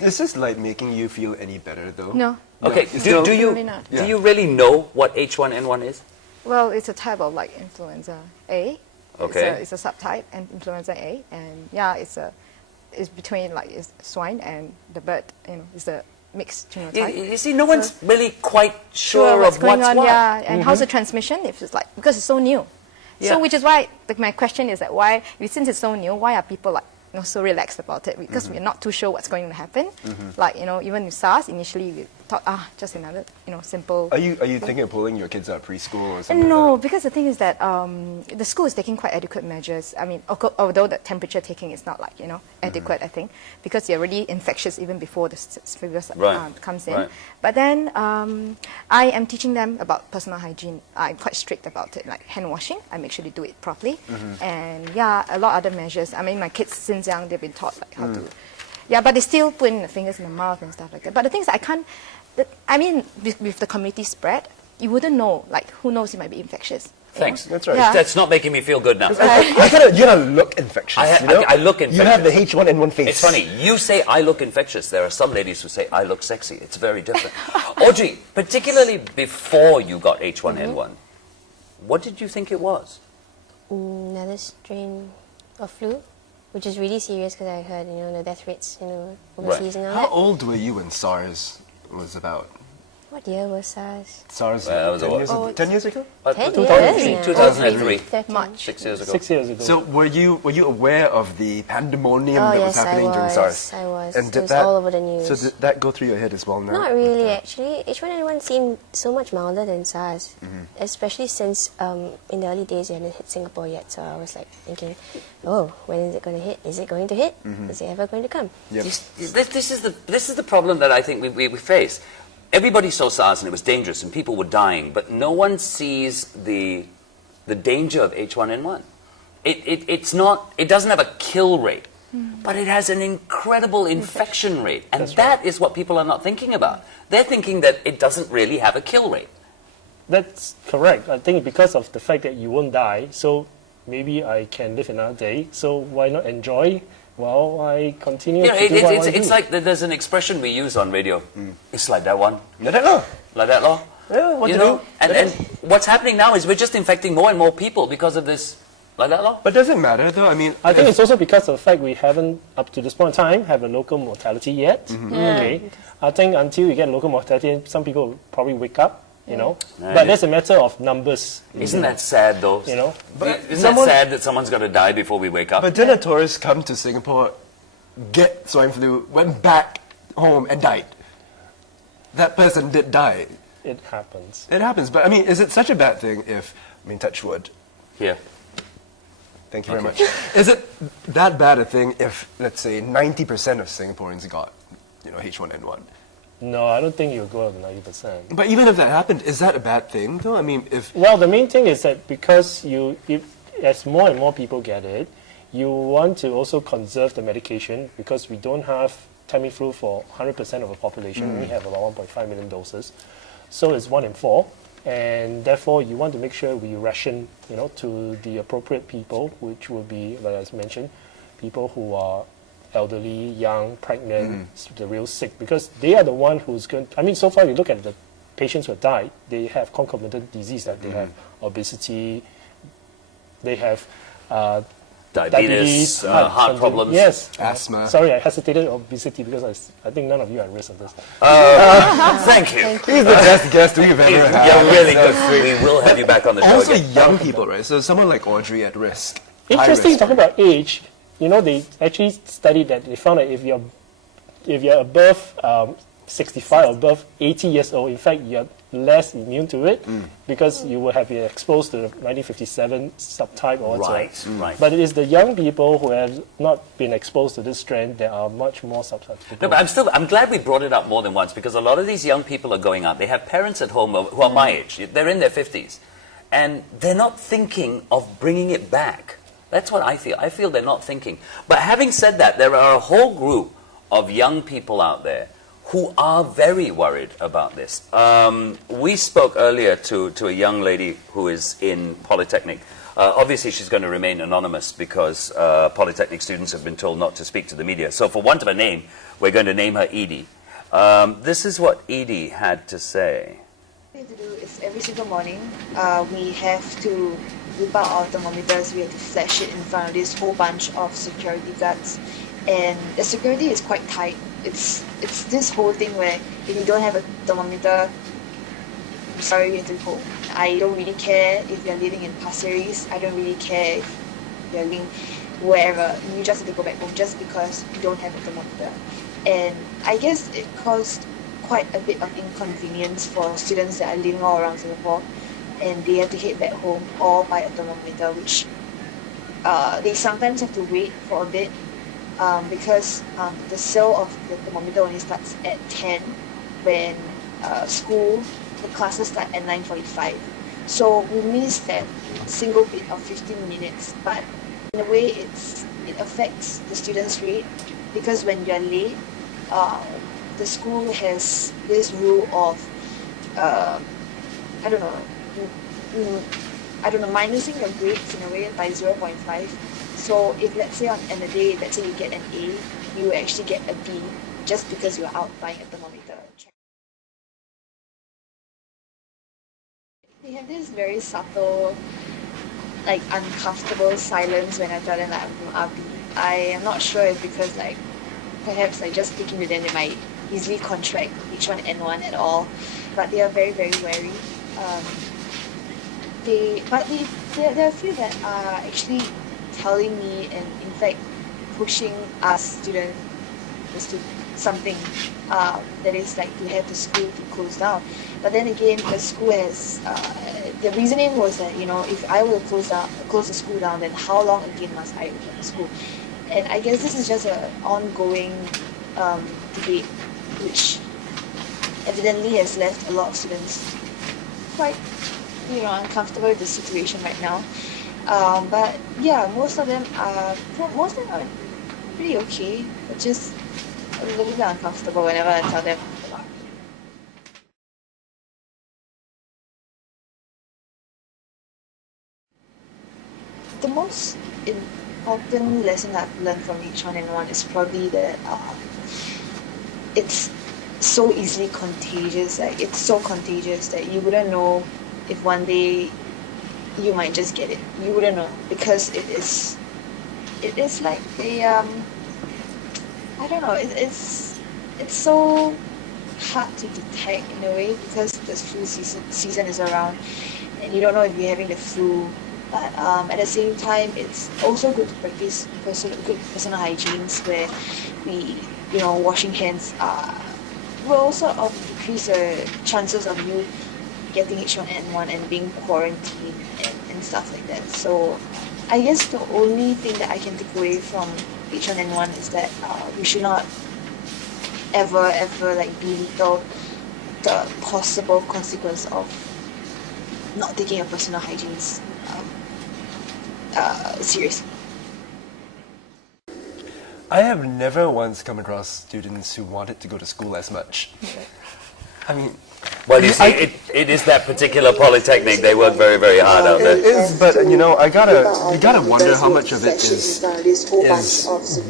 Is this like making you feel any better though? No. Okay, No, do you Really not. do you really know what H1N1 is? Well, it's a type of like influenza A. Okay. It's a subtype and influenza A, and yeah, it's between like it's swine and the bird. You know, it's a mixed genotype. You see, no one's really quite sure what's of going what's on, what. yeah, and how's the transmission? If it's like because it's so new, Yeah. so which is why like, my question is that why since it's so new, why are people like so relaxed about it? Because we're not too sure what's going to happen. Like even with SARS, initially we thought just another simple. Are you thinking of pulling your kids out of preschool or something? No, like because the thing is that the school is taking quite adequate measures. I mean, although the temperature taking is not like adequate, I think, because you're already infectious even before the fever comes in. Right. But then I am teaching them about personal hygiene. I'm quite strict about it, like hand washing. I make sure they do it properly, and yeah, a lot of other measures. I mean, my kids since young they've been taught like how to. Yeah, but they still put in the fingers in the mouth and stuff like that. But the thing is, I can't. I mean, with the community spread, you wouldn't know. Like, who knows? It might be infectious. Thanks. That's right. Yeah. That's not making me feel good now. you gotta look infectious. I look infectious. You have the H1N1 face. It's funny. You say I look infectious. There are some ladies who say I look sexy. It's very different. Audrey, particularly before you got H1N1, what did you think it was? Another strain of flu, which is really serious because I heard the death rates overseas and all How that. old were you when SARS was about? What year was SARS? SARS Well, that was 10 years ago? 10 2003. years. 2003. 13. Much. 6 years ago. 6 years ago. So were you aware of the pandemonium Oh that was yes, happening during SARS? I was. And It did was that all over the news. So did that go through your head as well now? Not really, actually. H1N1 seemed so much milder than SARS, especially since in the early days it hadn't hit Singapore yet. So I was like thinking, oh, when is it going to hit? Is it going to hit? Is it ever going to come? Yep. This is the problem that I think we face. Everybody saw SARS and it was dangerous and people were dying, but no one sees the danger of H1N1. It doesn't have a kill rate, but it has an incredible infection rate, and that is what people are not thinking about. They're thinking that it doesn't really have a kill rate. That's correct. I think because of the fact that you won't die, so maybe I can live another day. So why not enjoy while I continue to do what I want to It's do? like there's an expression we use on radio. It's like that one. Like that, no. Like that law. Yeah, what You to know? do? And what's happening now is we're just infecting more and more people because of this like that law. But does it matter though? I mean, I think it's also because of the fact we haven't, up to this point in time, have a local mortality yet. Okay. I think until you get local mortality, some people will probably wake up, But that's a matter of numbers. Isn't that sad though? But Isn't that sad that someone's got to die before we wake up? But didn't a tourist come to Singapore, get swine flu, went back home and died? That person did die. It happens. It happens. But I mean, is it such a bad thing if, touch wood. Here. Thank you very much. Is it that bad a thing if, let's say, 90% of Singaporeans got, H1N1? No, I don't think you'll go up to 90%. But even if that happened, is that a bad thing though? I mean, if... Well, the main thing is that because as more and more people get it, you want to also conserve the medication because we don't have Tamiflu for 100% of the population. We have about 1.5 million doses. So it's 1 in 4. And therefore, you want to make sure we ration, to the appropriate people, which will be, like I mentioned, people who are elderly, young, pregnant, the real sick, because they are the one who's going to, so far you look at the patients who have died, they have concomitant disease, that they have obesity, they have Diabetes, heart problems. Yes. Asthma. Sorry, I hesitated obesity because I think none of you are at risk of this. Thank you. He's the best guest we've ever had. You're really good. We will have you back on the show Also again. young people, right? So someone like Audrey at risk. Interesting, High risk. talking about age, they actually studied that. They found that if you're above 65 or above 80 years old, in fact, you're less immune to it because you will have been exposed to the 1957 subtype or whatsoever. Right. But it is the young people who have not been exposed to this strain that are much more susceptible. No, but I'm glad we brought it up more than once because a lot of these young people are going out. They have parents at home who are my age. They're in their 50s. And they're not thinking of bringing it back. That's what I feel. I feel they're not thinking. But having said that, there are a whole group of young people out there who are very worried about this. We spoke earlier to a young lady who is in Polytechnic. Obviously, she's going to remain anonymous because Polytechnic students have been told not to speak to the media. So for want of a name, we're going to name her Edie. This is what Edie had to say. What we have to do is every single morning, we have to whip out our thermometers. We have to flash it in front of this whole bunch of security guards. And the security is quite tight. It's this whole thing where if you don't have a thermometer, I'm sorry, you have to go. I don't really care if you're living in Pasir Ris. I don't really care if you're living wherever. You just have to go back home just because you don't have a thermometer. And I guess it caused quite a bit of inconvenience for students that are living all around Singapore, and they have to head back home or buy a thermometer, which they sometimes have to wait for a bit because the sale of the thermometer only starts at 10 when the classes start at 9:45. So we missed that single bit of 15 minutes, but in a way it affects the students' rate because when you're late, the school has this rule of minusing your grades in a way by 0.5. So if let's say on a day, let's say you get an A, you actually get a B just because you're out buying a thermometer. They have this very subtle, like uncomfortable silence when I tell them that I'm from RP. I am not sure if because like perhaps like just speaking to them they might easily contract H1N1 at all, but they are very, very wary. There are a few that are actually telling me and in fact pushing us students to something that is like to have the school to close down. But then again, the school has the reasoning was that if I were to close the school down, then how long again must I open the school? And I guess this is just an ongoing debate, which evidently has left a lot of students quite uncomfortable with the situation right now. But yeah, most of them are pretty okay, but just a little bit uncomfortable whenever I tell them. The most important lesson I've learned from H1N1 is probably that it's so easily contagious. Like it's so contagious that you wouldn't know if one day you might just get it. You wouldn't know because it is like a I don't know. It's so hard to detect in a way because the flu season is around, and you don't know if you're having the flu. But at the same time, it's also good to practice good personal hygiene where we, washing hands will also decrease the chances of you getting H1N1 and being quarantined and stuff like that. So I guess the only thing that I can take away from H1N1 is that we should not ever like belittle the possible consequence of not taking your personal hygiene seriously. I have never once come across students who wanted to go to school as much. I mean, well, you see, it is that particular polytechnic. They work very, very hard out there. it is, but you gotta wonder how much of it is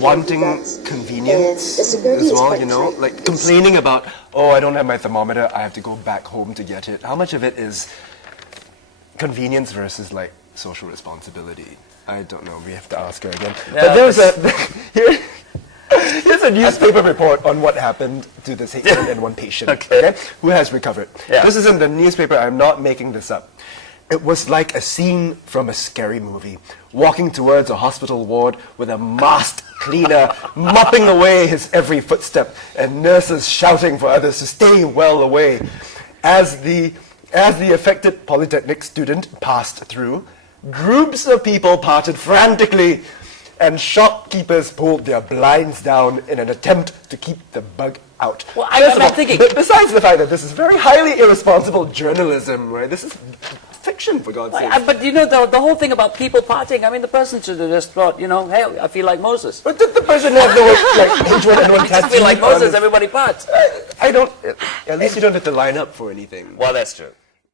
wanting convenience as well. Like complaining about, oh, I don't have my thermometer, I have to go back home to get it. How much of it is convenience versus like social responsibility? I don't know. We have to ask her again. Yeah, but here's a newspaper report on what happened to this H1N1 patient okay, who has recovered. Yeah. This is in the newspaper. I'm not making this up. It was like a scene from a scary movie, walking towards a hospital ward with a masked cleaner mopping away his every footstep and nurses shouting for others to stay well away. As the affected Polytechnic student passed through, groups of people parted frantically and shopkeepers pulled their blinds down in an attempt to keep the bug out. Well, I'm thinking... Besides the fact that this is very highly irresponsible journalism, right? This is fiction, for God's sake. But the whole thing about people partying, I mean, the person should have just thought, hey, I feel like Moses. But did the person have no, H1N1 I feel like Moses, everybody parts. I don't... At least you don't have to line up for anything. Well, that's true.